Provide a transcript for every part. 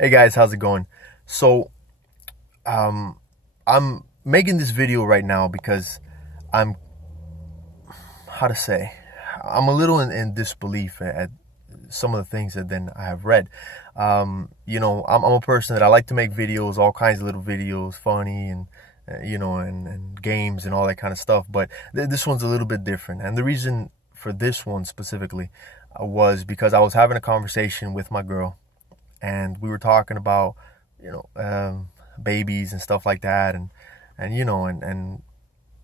Hey guys, how's it going? So, I'm making this video right now because I'm, how to say, I'm a little in disbelief at some of the things that then I have read. I'm a person that I like to make videos, all kinds of little videos, funny and and games and all that kind of stuff. But this one's a little bit different, and the reason for this one specifically was because I was having a conversation with my girl, and we were talking about you know um, babies and stuff like that, and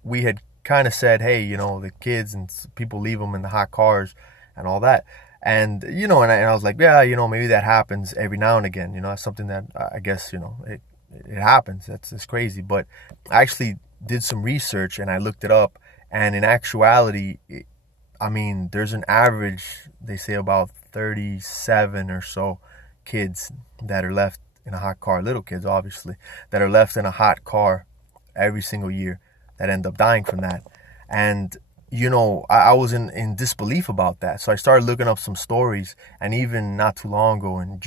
we had kind of said, hey, the kids and people leave them in the hot cars and all that. And I was like, yeah, maybe that happens every now and again. That's something that I guess, it happens. It's crazy. But I actually did some research and I looked it up. And in actuality, there's an average, they say about 37 or so kids that are left in a hot car, little kids, obviously, that are left in a hot car every single year that end up dying from that. And I was in disbelief about that. So I started looking up some stories, and even not too long ago in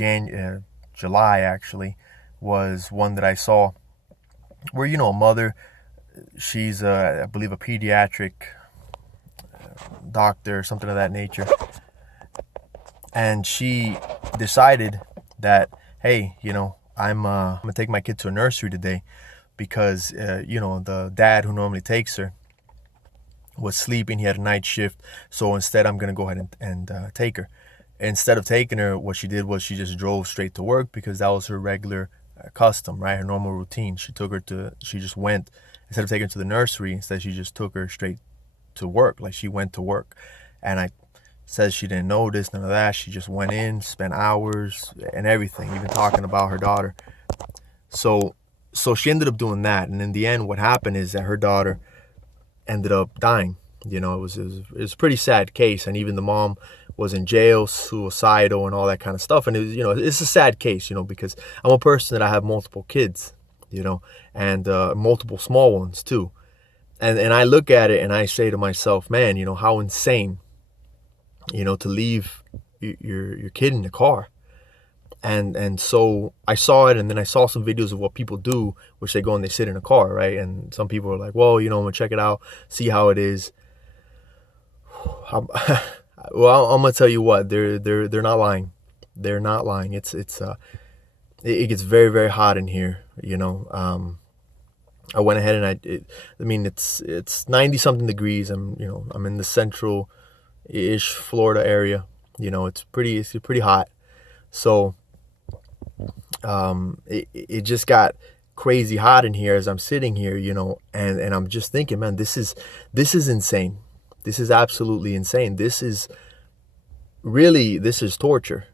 July actually was one that I saw where a mother, she's I believe a pediatric doctor or something of that nature, and she decided that, hey, I'm gonna take my kid to a nursery today because the dad who normally takes her was sleeping. He had a night shift, so instead I'm gonna go ahead and take her. Instead of taking her, what she did was she just drove straight to work because that was her regular custom, right? Her normal routine. She just went, instead of taking her to the nursery, instead she just took her straight to work. Like, she went to work, and I says she didn't know this, none of that. She just went in, spent hours and everything, even talking about her daughter. So she ended up doing that, and in the end, what happened is that her daughter ended up dying. It was a pretty sad case, and even the mom was in jail, suicidal, and all that kind of stuff. And it's a sad case, because I'm a person that I have multiple kids, and multiple small ones too. And I look at it and I say to myself, man, how insane, to leave your kid in the car. And so I saw it, and then I saw some videos of what people do, which they go and they sit in a car, right? And some people are like, well, I'm gonna check it out, see how it is. Well, I'm gonna tell you what, they're not lying. They're not lying. It gets very, very hot in here. I went ahead and it's 90 something degrees. I'm in the central-ish Florida area. It's pretty hot. So it just got crazy hot in here as I'm sitting here, and I'm just thinking, man, this is insane. This is absolutely insane. This is torture.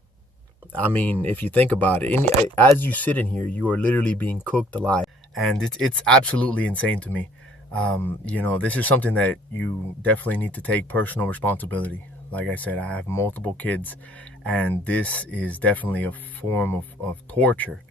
If you think about it, as you sit in here, you are literally being cooked alive, and it's absolutely insane to me. This is something that you definitely need to take personal responsibility. Like I said, I have multiple kids, and this is definitely a form of torture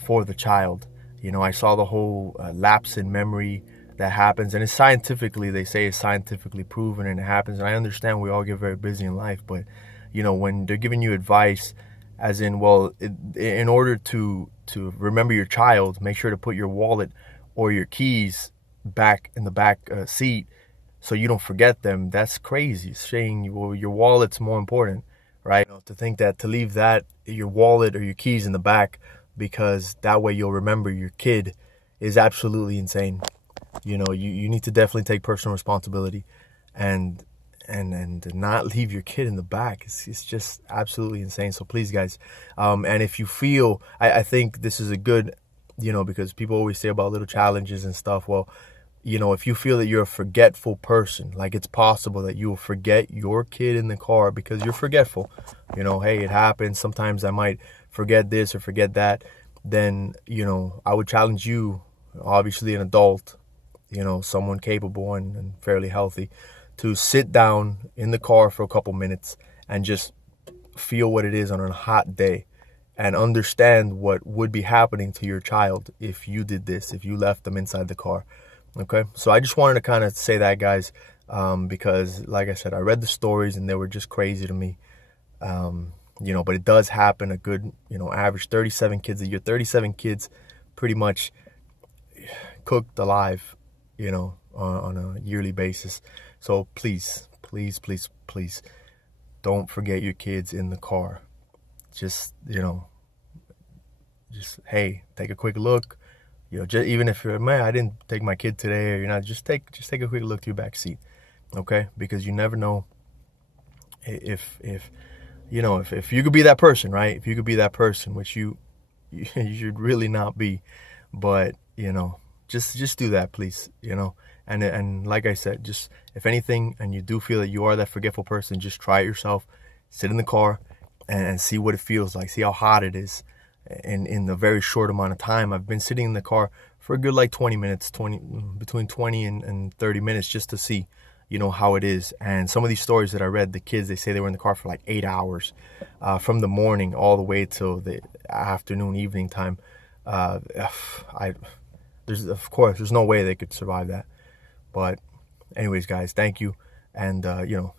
for the child. I saw the whole lapse in memory that happens, and they say it's scientifically proven, and it happens. And I understand we all get very busy in life, but when they're giving you advice, as in, well, in order to remember your child, make sure to put your wallet or your keys back in the back seat so you don't forget them. That's crazy. Saying, well, your wallet's more important, right? To think that, to leave your wallet or your keys in the back because that way you'll remember your kid, is absolutely insane. You need to definitely take personal responsibility and not leave your kid in the back. It's just absolutely insane. So please, guys, and if you feel, I think this is a good, because people always say about little challenges and stuff. Well, if you feel that you're a forgetful person, like it's possible that you will forget your kid in the car because you're forgetful, hey, it happens. Sometimes I might forget this or forget that. Then, I would challenge you, obviously an adult, someone capable and fairly healthy, to sit down in the car for a couple minutes and just feel what it is on a hot day and understand what would be happening to your child if you did this, if you left them inside the car. Okay, so I just wanted to kind of say that, guys, because like I said, I read the stories and they were just crazy to me. but it does happen. A good, average 37 kids a year. 37 kids pretty much cooked alive, on a yearly basis. So please, please, please, please don't forget your kids in the car. Just, hey, take a quick look. Even if you're, man, I didn't take my kid today, or you're not, just take a quick look to your back seat, okay? Because you never know if you could be that person, right? If you could be that person, which you should really not be, but just do that, please. And like I said, just if anything, and you do feel that you are that forgetful person, just try it yourself. Sit in the car and see what it feels like. See how hot it is. In the very short amount of time I've been sitting in the car for a good like 20 minutes, between 20 and 30 minutes, just to see, how it is. And some of these stories that I read, the kids, they say they were in the car for like 8 hours, from the morning all the way till the afternoon, evening time. There's no way they could survive that. But anyways, guys, thank you. And,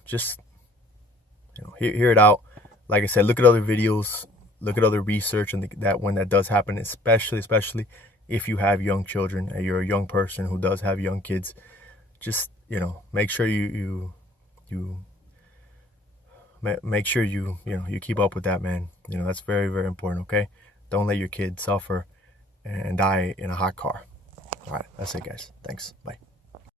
just, hear it out. Like I said, look at other videos, look at other research, and that when that does happen, especially if you have young children and you're a young person who does have young kids, just, make sure you make sure you keep up with that, man. That's very, very important, okay? Don't let your kid suffer and die in a hot car. All right, that's it, guys. Thanks. Bye.